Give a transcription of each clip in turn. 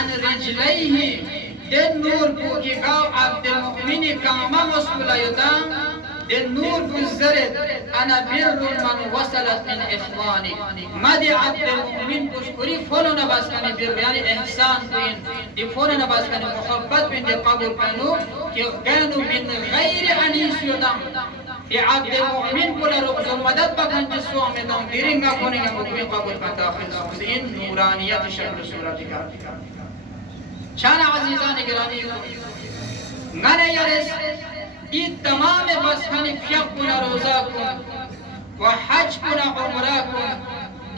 अन रिजलैहि दे नूर को की गाव अब्द मुमिन कामा मस्कुला युता दे नूर को जरत अना बिर्रु मन वसलत min इख्वानी मद अब्द मुमिन को पूरी फॉलो नबाज कने बिर यानी एहसान बिन दे फॉलो नबाज कने मोहब्बत बिन दे कबूल कनो कि गैनु बिन गैर अनीस युता ये अब्द मुमिन को लरो जो मदद बकन जिसो में तो दिरिंगा कोने के मुकमी कबूल करता फिर इन नूरानियत शक्ल सूरत का शान अजीजान गिरानी गने यरस ई तमाम बस हनी फियकुना रोजाकुम व हजकुना उमराकुम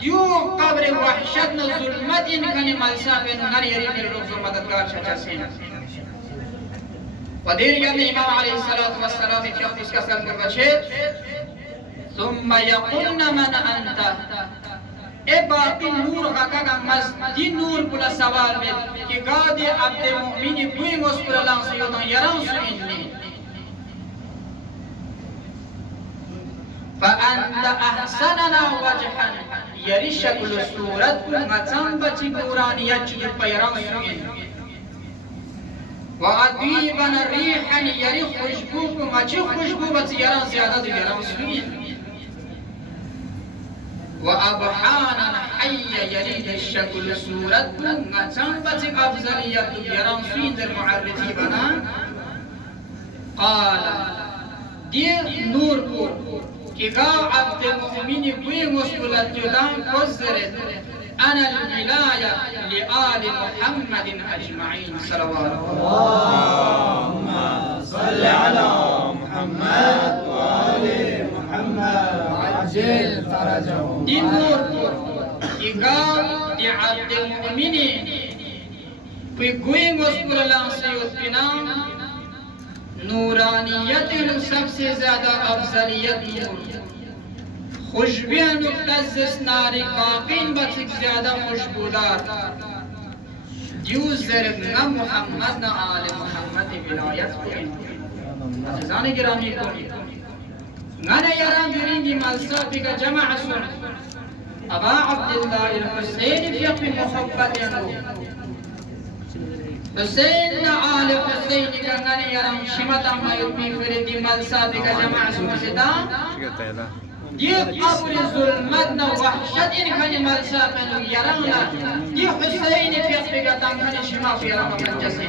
दियो कब्र वहशत न जुल्मत इन कने मलसा पे गने यरी फिर लोग जो मददगार छचा से वदीर यानी इमाम अलैहिस्सलातु वस्सलाम फियक इसका सर कर बचे सुम्मा यकुलना मन अंता ए बाकी नूर हका मस्दी नूर पुला सवाल में कि गादे अब्द मुमिन बुई मुस्कुरा लांसी होता यरां सुइन्नी فأنت أحسننا وجها यरी शक्ल सूरत ngacam बची नूरानियत चीज पैरां सुइन व अदीबन रिहन यरी खुशबू को मची खुशबू बची यरां ज्यादा यरां सुइन وأبحانا حي يريد الشكل سورة ngacam bacik afzaliyat yaram suin der mu'arrifi bana قال dia nur ko ki ga abd mu'min buy muskulat judan kozret ana al-wilaya li ali muhammadin ajma'in salawat Allahumma salli ala muhammad wa ali muhammad ajil farajahum di nur ko ki ga di abd mu'min buy muskulat sayutina नूरानियत सबसे ज्यादा अफजलियत नूर खुशबू मुक्तज़ नारी काकिन बचिक ज्यादा खुशबूदार user न मोहम्मद न आले मोहम्मद विलायत को अज़ान गिरामी को गने यरां बिरिंगी मलसा बिका जमा सुन अबा अब्दुल्लाह अल-हुसैन fi अपनी मोहब्बत यानो हुसैन आले हुसैन का गने यरां शिमता मायुबी फरीदी मलसा बिका जमा सुन सिदा ये कब्र जुल्मत न वहशत इन गने मलसा में यरां ला ये हुसैन fi बिका तंगने शिमा fi यरां में जैसे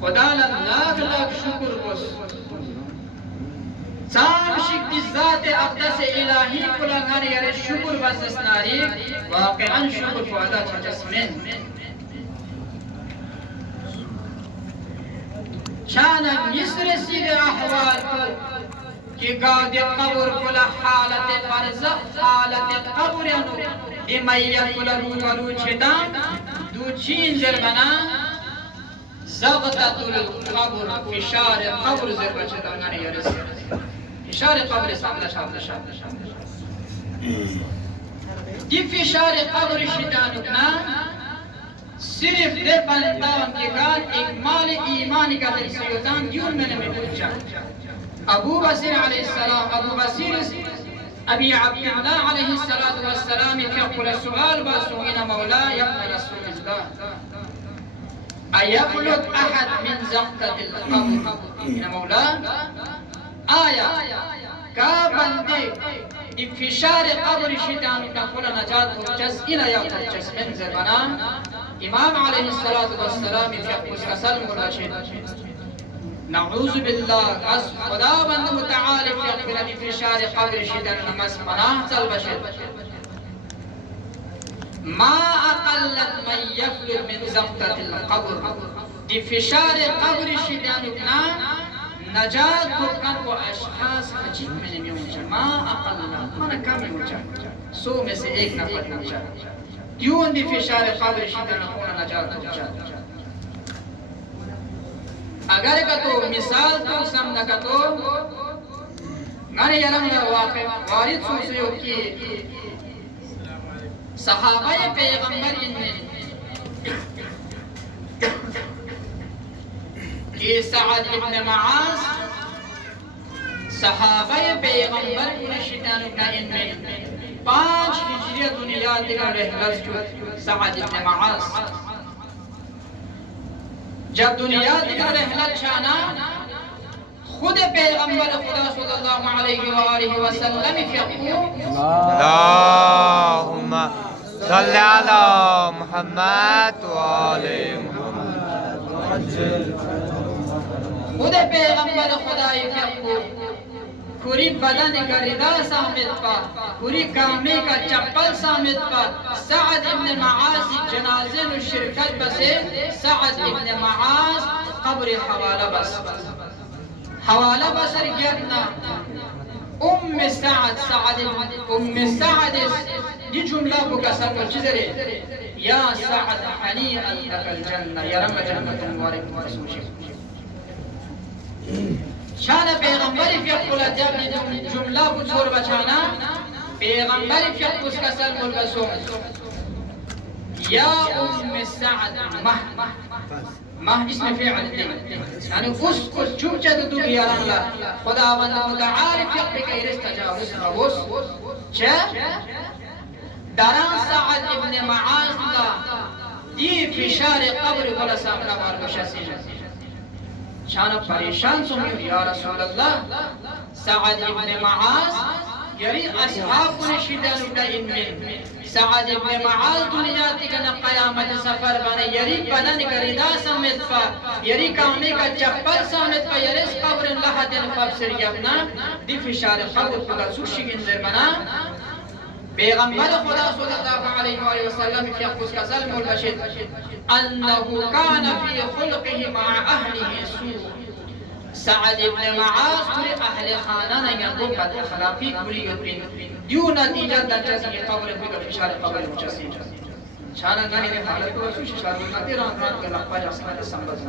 खुदा लाख लाख शुक्र बस साम शिक्ति ज़ात अक़दस इलाही कुला गने यारे शुक्र बस नारी वाक़अन शुक्र को अदा जस्मिन शान मिस्र सीधे अहवाल को कि गादे कब्र कुला हालत बरज़ख हालत कब्र यानो इमय्यत कुला रूबरू छेदा दो चीन जरबना ज़ग़ततुल कब्र फिशार कब्र जरबचेदा गने यारे फिशार कब्र सामने दी फिशार कब्र शिदानुकना सिर्फ दे बंदाम के गाल इकमाल ईमान का दिलसियोतान यूं मैंने में पूछा अबू बसीर अलैहिस्सलाम अबू बसीर अबी अब्दुल्लाह अलैहिस्सलातु वस्सलाम के कुल सवाल बासुगिना मौला या रसूलुल्लाह अयखलुक अहद मिन ज़क़तिल कब्र या मौला आया का बंदे दी फिशार कब्र शिदान का कुल नजात हो जस्इना या जस्मिन ज़बाना इमाम अलैहिस्सलातु वस्सलाम उसका सल्म रशीद नऊज़ु बिल्लाह अस खुदा बंद मुतआल fi फिशार कब्र शिदन नमस पनाह चल बशर मा अक़ल्लत मन यफ़लुत मिन ज़क़तिल कब्र दी फिशार कब्र शिदन ना नजात को कन वो अशख़ास अजीब में मियोंचा मा अक़ल्लत माना कम मियोंचा 100 में से एक नफर मियोंचा क्यों दी फिशार कब्र शिदन होना नजात होचा अगर का तो मिसाल तो समझ का तो गाने यरम वाक़े वारिद सोचो कि सहाबाए पैगंबर इनमें कि सअद इब्न मुआज़ सहाबाए पैगंबर ने शितान का इनमें 5 हिजरी दुनिया दिगा रहलस सअद इब्न मुआज़ जब दुनिया दिगा रहलत शाना खुद पैगंबर खुदा सल्लल्लाहु अलैहि वसल्लम अल्लाहुम्मा सल्ली अला मुहम्मद व आले मुहम्मद। खुद पैगंबर खुदा पूरी बदन का रिदा सामित पा पूरी कामे का चप्पल सामित पा सअद इब्न मुआज़ जनाजे नु शिरकत बसे सअद इब्न मुआज़ कब्र हवाला बसर गिरना उम्म सअद ये जुमला को कसम कर चिजरे या सअद हनीअन लकल जन्नह या रब जन्नत मुबारक मसूशी शान पैगंबरी फियकुल जब जुमला को छोड़ बचाना पैगंबरी फियक उसका सर मुल बसो या उम्म सअद मह इसमें फ़िअल यानी उसको चुप चद तू यारंला खुदावंद मुतआल फियक के इस्तजावुस रवुस चे दरा सअद इब्न मुआज़ का दी फिशार कब्र वाला सामना मार बशसी शाना परेशान सुनियो या रसूल अल्लाह सअद इब्न मुआज़ यरी असहाब ने शिदल उदाइन में सअद इब्न मुआज़ दुनिया तिगना क़यामत सफर बने यरी बदन गरिदा समेत फा यरी कामे का चप्पल समेत फा यरी कब्र लहदन फबसर यबना दी फिशार कब्र खुदा सुशी इंजर बना पैगंबर खुदा सल्लल्लाहु अलैहि वसल्लम के खुश का सल्म और बशीर अन्नहु कान फी खुल्क़िही मा अहलिही सू सअद इब्न मुआज़ पूरे अहले खाना ने यंगो बद अखलाकी पूरी बिन दियो नतीजा दर्जा से कब्र पे फिशार कब्र मुचसी शाना गानी ने हालत को सुशी शार बनाते रात रात के लपा जैसा संबंध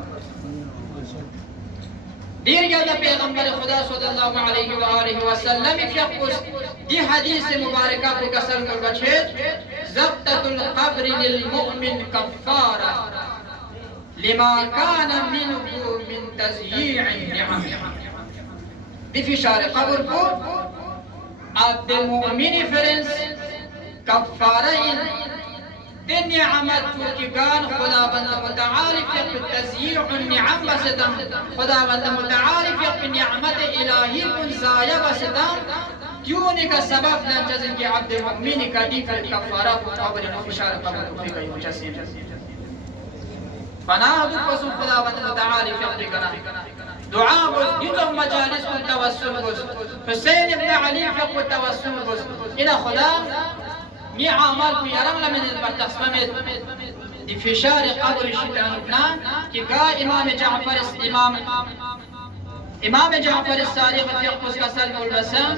दीर गया पैगंबर खुदा सल्लल्लाहु अलैहि वसल्लम के खुश दी हदीस मुबारका को कसर कर बचे ज़ब्ततुल क़ब्र लिल मुमिन कफ़ारा लिमा कान मिनहु मिन तज़यीअ निअम दी फिशार कब्र को अब मुमिन फ्रेंड्स कफ़ारा इन दिन निअमत की गान खुदावंद मुतआल के तज़यीअ निअम बसदम खुदावंद मुतआल के निअमत इलाही कुन ज़ाया बसदम क्यों ने का सबब न जज़न के अब्द मुमिन का दी फिर कफ़ारा को कब्र न फिशार कब्र को भी गई मुचसी पनाह दो पसु खुदावंद मुतआल के कना दुआ बस गितो मजालिस को तवस्सुल बस हुसैन इब्न अली को तवस्सुल बस इना खुदा ये अमाल को यारम लमन बतस्मत दी फिशार कब्र शितानना कि गा इमाम जाफर सादिक fi उसका सल्म वल बसम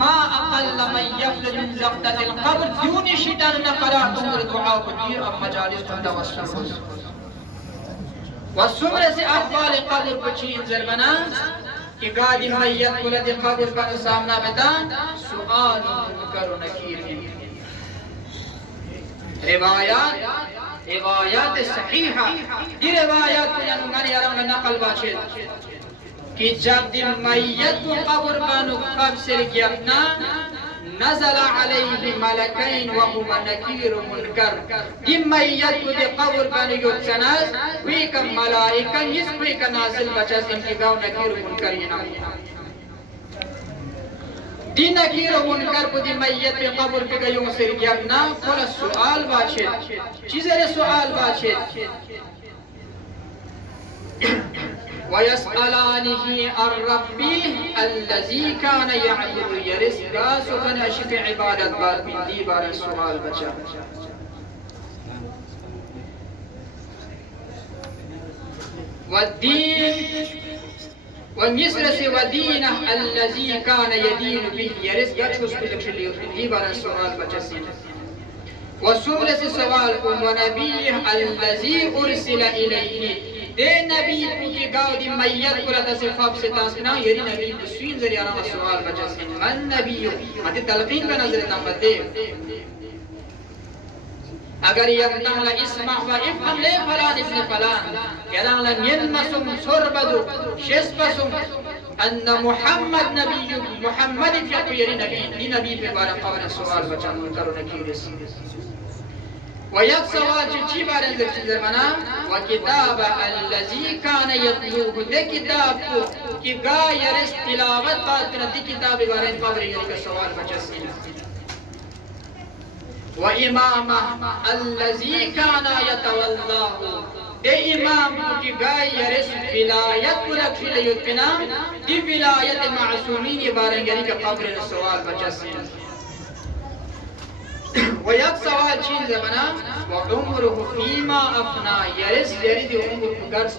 मा अक़ल मन यफ्लु min ज़क़्ततिल क़ब्र दूनी शितान न करा उम्र दुआ को दी अब मजालिस को तवस्सुल वसुमर से अक़वाल कब्र को चीन जरबना कि गादी मैयत को लद कब्र का सामना बता सुआल मुनकर व नकीर रिवायात सहीहा दी रिवायात को यानी यारम नकल बाशिद कि जब दिन मैयत को कब्र बानु कब से गिरना नज़ल अलैहि मलकैन व हुवा नकीर मुनकर दी मैयत को दे कब्र बानु युत्सनस वी का मलाइका इस वी का नाज़िल बचा इनके गाँव नकीर मुनकर ये नाम दी नकीर मुनकर को दी मैयत पे कब्र पे गयों से गिरना थोड़ा सवाल बाचे चीज़ें सवाल बाचे ويسألانه عن ربه الذي كان يعبد يرزق سكن أشف عبادة بار من دي بار السؤال بچا والدين والنسر ودينه الذي كان يدين به يرزق شوس بلكشلي دي بار السؤال بچا والسؤال سوال ونبيه الذي أرسل إليه दे नबी की गाँव दी मैयत कुराता से फ़ाब से तास्मिना यरी नबी दुश्मन ज़रिया ना सवाल बचा से मन नबी मत तलक़ीन का नज़र नंबर दे अगर यंतमला इस्मा व इफ़हम ले फलान इब्न फलान यदंगला नियन मसुम सोरबदु शेष पसुम अन्न मुहम्मद नबी मुहम्मद फिर नबी पे बारे कब्र सवाल बचान करो नकीर व एक सवाल ची बारे अंदर मना व किताब अल्लजी कान यतलूहु दे किताब को कि गा यरस तिलावत बात न दी किताब बारे कब्र का सवाल बचासी व इमाम अल्लजी कान यतवल्लाहु दे इमाम की गाय यरस विलायत को रखी युतना दी विलायत मासूमीन ये बारे यानी का कब्र सवाल बचासी व एक सवाल चीज बना व उम्रुहु फीमा अफना यरस यरिद उम्र को गर्स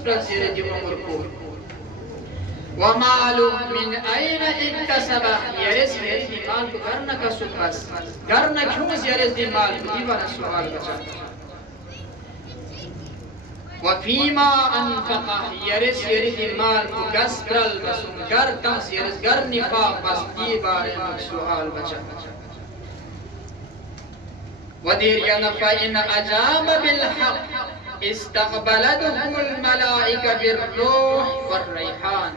प्लस यरिद उम्र को व मालु मिन अयन इक्तसब यरस यरिद माल को करना का सुबस करना क्यों यरस दी माल को दीवाना सवाल बचा वफीमा अनफक़ा यरिस यरिद माल को गस्त्रल बसुम गर तंस यरिस गर निफाक बस दी बारे सवाल बचा वदीर या नफ़ा इन अजाब बिल हक़ इस्तक़बलतहुल मलाइका बिर्रूह वर्रैहान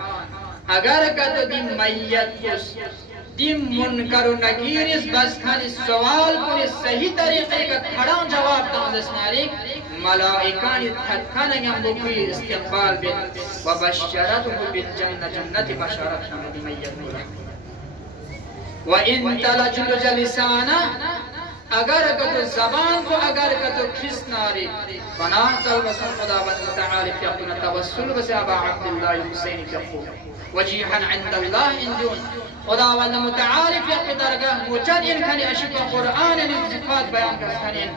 अगर का तो दी मैयत कुस दी मुनकर नकीर इस बस खान इस सवाल को सही तरीके का खड़ा जवाब तांदस नारिक मलाइका ने थक्का नहीं हम कोई इस्तेमाल बिन वबशरतहु बिल जन्नति बशरत नमदी मैयत को व इन तलजुल जलिसाना अगर का तो ज़बान को अगर का तो खिसनारी बना चल बस खुदावंद तआला के अपना तवस्सुल बस अबा अब्दुल्लाह हुसैन के खो वजीहन इंदल्लाह इंदुन खुदावंद तआला के दरगाह मुचन इन खानी अशिक कुरान ने सिफात बयान करते हैं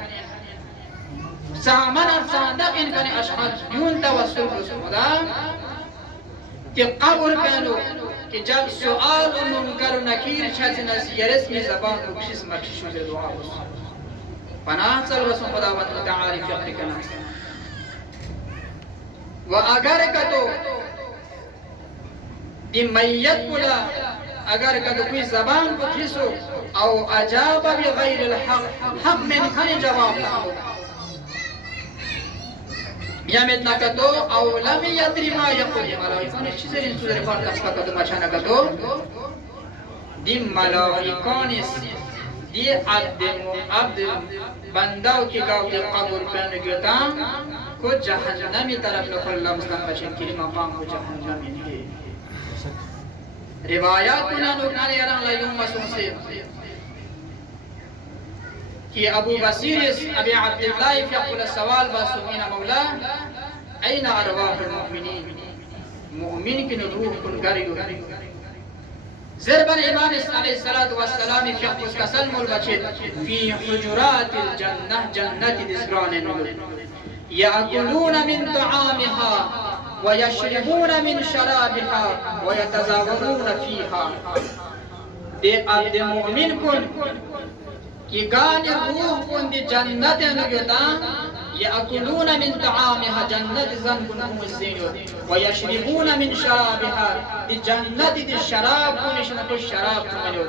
सामान सादक इन खानी अशखास यून तवस्सुल बस खुदा के कब्र पेलो कि जब सवाल और मुनकर नकीर छाती नज़ीरस में ज़बान को किस मखशूस दुआ पनाह चल रसूल खुदावंद तआला की अपनी कना व अगर का तो दी मैयत पुला अगर का तो कोई ज़बान को खिसो औ अजाब बिगैर अल हक़ हक़ में खाने जवाब या मितना का तो औलम यद्री मा यक़ुल मलाइका ने चीज़ें इन सूरह फातिहा का तो मचाना का तो दी मलाइका ने दी अब्द बंदाओं की गाँव के कब्र पे निकलता को जहन्नमी तरफ लखल्ला मुस्लिम बचन के लिए मकाम को जहन्नमी है रिवायात में ना नुकाने यारां लायूं मसूम से कि अबू बसीर अबी अब्दुल्लाह यक़ुल सवाल बासुमीना मौला ऐन अरवाहुल मुमिनीन मुमिन की रूह कुन गरियो ज़रबन इमाम अलैहिस्सलातु वस्सलाम यक़ुल कसलमुल बचित फी हुजुरातिल जन्नह जन्नति दिसरान नूर याकुलून मिन तआमिहा व यशरबून मिन शराबिहा व यतज़ावरून फीहा दे अब्द मुमिन कुन कि गान रूह कुन दी जन्नत अनुगता याकुलून मिन तआमिहा जन्नत जन कुन मुज़िनो व यशरबून मिन शराबिहा दी जन्नत दी शराब कुन शनको शराब कुनो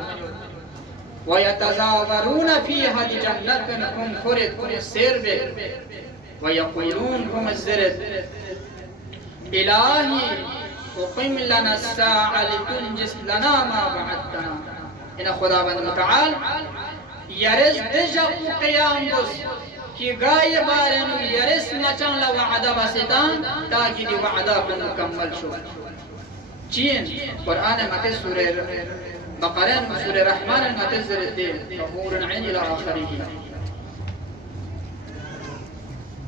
व यतज़ावरून फीहा दी जन्नत कुन खुरद कुन सिरबे व यक़ूलून कुन ज़रद इलाही उक़िम लना अस्साअ लितुनजिस लना मा बअदतना इन खुदावंद तआला यरस देजा को क़याम बस कि गाय बारन यरस मचान ला वअदा बसतान ताकि दी वअदा को मुकम्मल शो चीन कुरान में सूरह बकरा में सूरह रहमान में तज़र दे हूरन ऐन इला आखिरी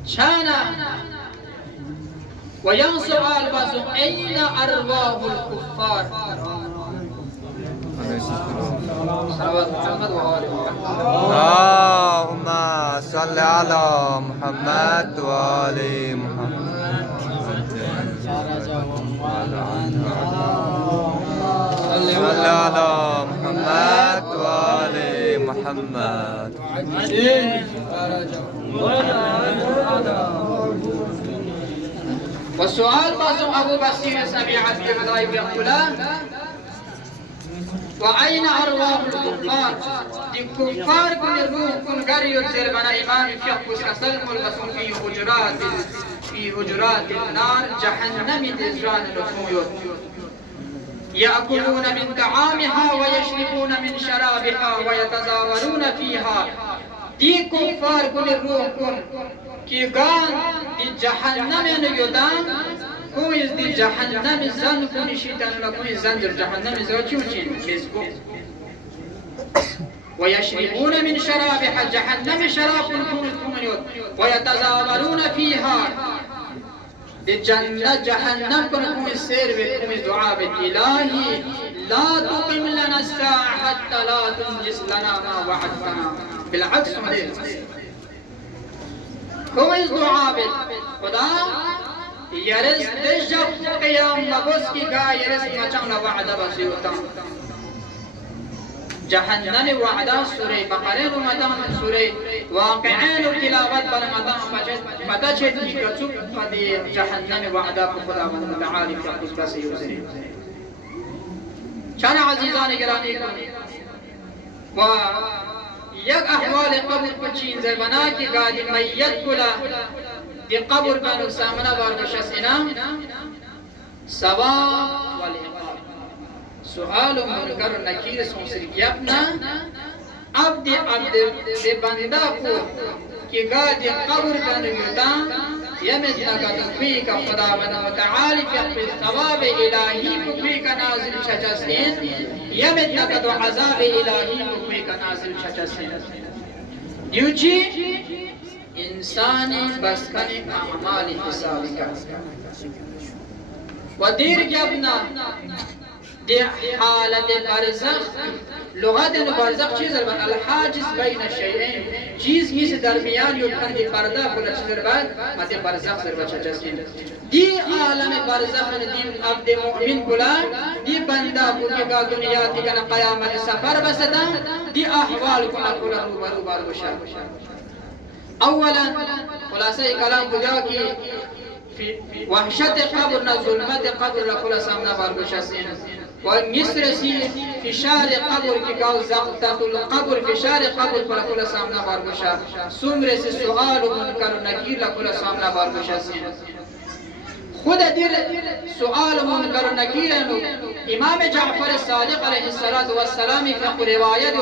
छाना वयन सवाल बस ऐन अरवाहुल कुफ्फार اللهم صل على محمد وآل محمد صل على محمد وآل محمد والسؤال باسم أبو بصير سبيع الله يقول وأين أرواح الكفار الكفار كن الروح كن قريو زر بنا إمام فيقبس كسلم البصم في حجرات النار جهنم تزران الفويوت याकुलून मिन तआमिहा व यशरबून मिन शराबिहा व यतज़ावरून फीहा दी कुफार कुल रूह कुन कि गान दी जहन्नम न युदान कोई दी जहन्नम जन कुन शितन न कोई जंजर जहन्नम जोचू चिन बिस्को व यशरबून मिन शराबिहा जहन्नम शराब कुन कुन व यतज़ावरून फीहा दि जन्नत जहन्नम को कुम सेर वे कुम दुआ बे इलाही ला तुक़िम लना अस्साअ हत्ता ला तुंजिस लना मा वअदतना बिलअक्स मदे कुम दुआ बे खुदा यरस तजब क़याम मबुस की गा यरस मचान वअदा बसियता जहन्नम वअदा सूरह बकरा नु मदान सूरह वाक़िआन तिलावत बन मदान पता छे की कछु पदे जहन्नम वअदा को खुदा मन तआला का कुछ बस युजरी चना अजीजान गिरामी व यक अहवाल कब्र को चीन से बना की गादी मैयत कुला दि कब्र का सामना बार बशसिना सवाब वल सुआल मुनकर नकीर सोचर कियापना अब दे बंदा को कि गादी कब्र बन युदा यमतना का तफी का खुदा मन तआला के सवाब इलाही को का नाजिल छचसिन यमतना का तो अज़ाब इलाही को का नाजिल छचसिन यूची इंसानी बस कने अमाल हिसाब का वदीर के अपना दे हालत बरज़ख लुगत बरज़ख चीज़ अल हाजिज बैन शैइन चीज़ की से दरमियान यो खंदी पर्दा कुल चीज़ बाद मते बरज़ख सर बचा जसिन दी आलम बरज़ख ने दी अब्द मोमिन कुला दी बंदा बुके का दुनिया दी कना क़यामत सफर बसदा दी अहवाल कुल कुल बरुबार बशा अवला खुलासा कलाम बुझा की वहशत कब्र न जुल्मत कब्र ला कुल सामना बार बशा सिन ومصر सी फिशार कब्र की गाव ज़क़तुल कब्र फिशार कब्र पर कुल सामना बारगुशा सुमरे से सुआल मुनकर नकीर ला कुल सामना बारगुशा से खुद दिर सुआल मुनकर नकीर नु इमाम जाफर सादिक अलैहिस्सलातु वस्सलाम की रिवायत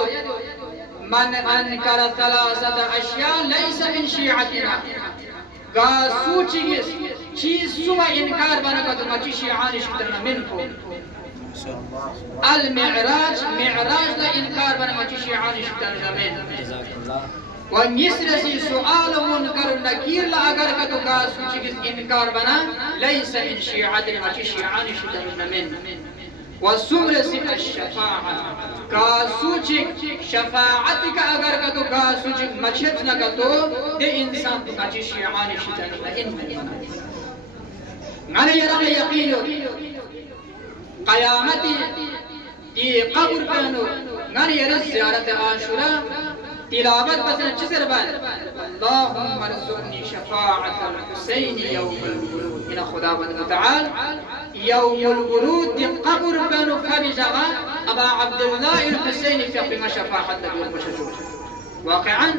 मन अनकर थलासत अशिया लैसा मिन शियअतिना गा सूची चीज सुवा इनकार बना का तो मची शियान शितरना मिनको अल मिअराज मिअराज ला इनकार बन मची शियान शितन जमीन व मिस्र सी सुआल मुनकर नकीर ला अगर का तो का सूची किस इनकार बना लैस इन शियात मची शियान शितन जमीन व सुमर सी अशफाअत का सूची शफाअत का अगर का तो का सूची मचत न का तो दे इंसान तो मची शियान शितन जमीन माने यरा यकीन क़यामत दी कब्र पहनो गानी यरस ज़ियारत आशुरा तिलावत बसन चिज़र बाल अल्लाहुम्मा रज़ुक़नी शफ़ाअतल हुसैन यौमुल वुलूद इना खुदावंद तआला यौमुल वुलूद दी कब्र पहनो कभी जगह अबा अब्दुल्लाह इब्न हुसैन फ़क़ी मा शफ़ाअत नबी मुशजूद वाक़अन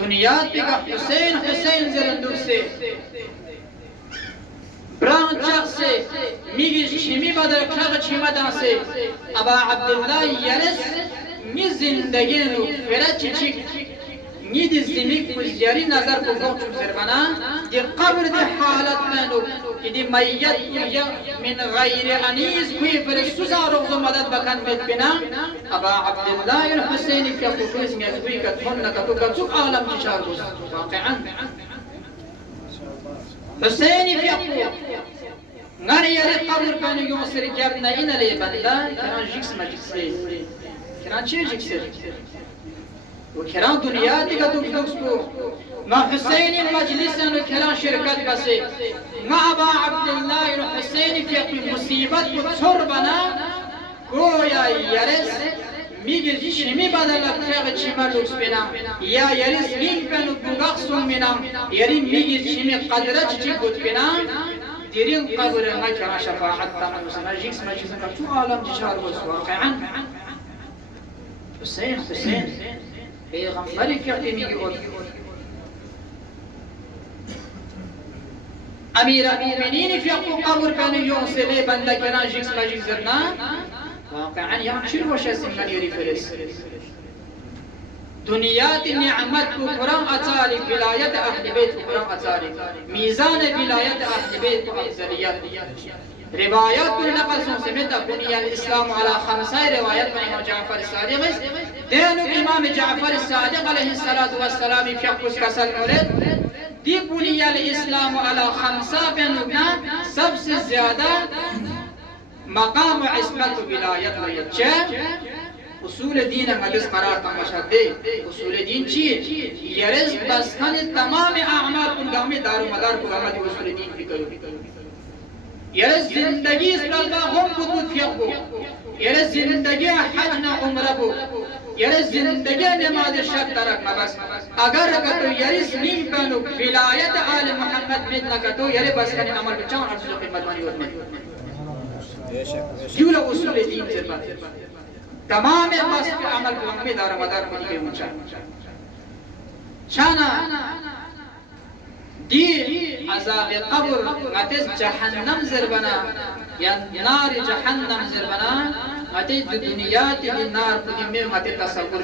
दुनिया पे का हुसैन हुसैन ज़रंदू से ब्रांच से मिगी छिमी बदर खग छिमदा से अबा अब्दुल्लाह यरस मी जिंदगी नु फेरच छिक नी दी जिमिक पुजरी नजर को गौत सरबना दी कब्र दी हालत में नु दी मैयत या मिन गैर अनीस कोई पर सुसारो जो मदद बकन में बिना अबा अब्दुल्लाह इब्न हुसैन के कुफिस में जुई का थन का तो आलम निशार हो वाक़अन Hussain फियकू ngani yare qabr bani yusir jabna ina le banda kiran jiks majse kiran che jikse wo kiran dunya diga dosto ma husayn majlisan kiran shirkat base ma aba abdullah ibn husayn fi musibat tsor bana goya yares migi shimi badala khaga chima lux bena ya yaris min banu bugaxum minam yari migi shimi qadrach chi gut bena ديرين قبر ما كان شفاعة تمام سنا جيكس ما جيكس ما شو عالم تشار بس واقعا حسين بيغمبري كيف ميجي امیر المؤمنین فی قبر بن یوسف بنده کران جیکس ماجیک زرنا واقعا یان چی روشه سنگان یری فرس دنیات نعمت کو قرآن اچاری ولایت اهل بیت قرآن اچاری میزان ولایت اهل بیت افضلیت روایات کو نقل سن سمتا بنی الاسلام على خمسه روایت من امام جعفر الصادق دین امام جعفر الصادق علیہ الصلوۃ والسلام فی قص کسل مولد دی بنی الاسلام على خمسه بننا سب سے زیادہ مقام عصمت و ولایت چه اصول دین مجلس قرار تماشا دے اصول دین چیه یرز بسخن تمام اعمال انگامی دار و مدار کو ہمیں اصول دین بھی کرو یرز زندگی اس پر هم بود فیق بو یرز زندگی حج نہ عمرہ بو یرز زندگی نماز شب ترک نہ بس اگر تو یرز نیم بنو ولایت آل محمد میں نہ تو یرز بسخن عمل بچاؤ اور خدمت بانی ہوت میں جولا اصول دین سے بات تمام بس عمل کو ہمیں دار مدار کو نہیں ہونا شانا دی عذاب قبر غتز جہنم زربنا یا نار جہنم زربنا غتز دنیا تی نار کو میں غتز تصور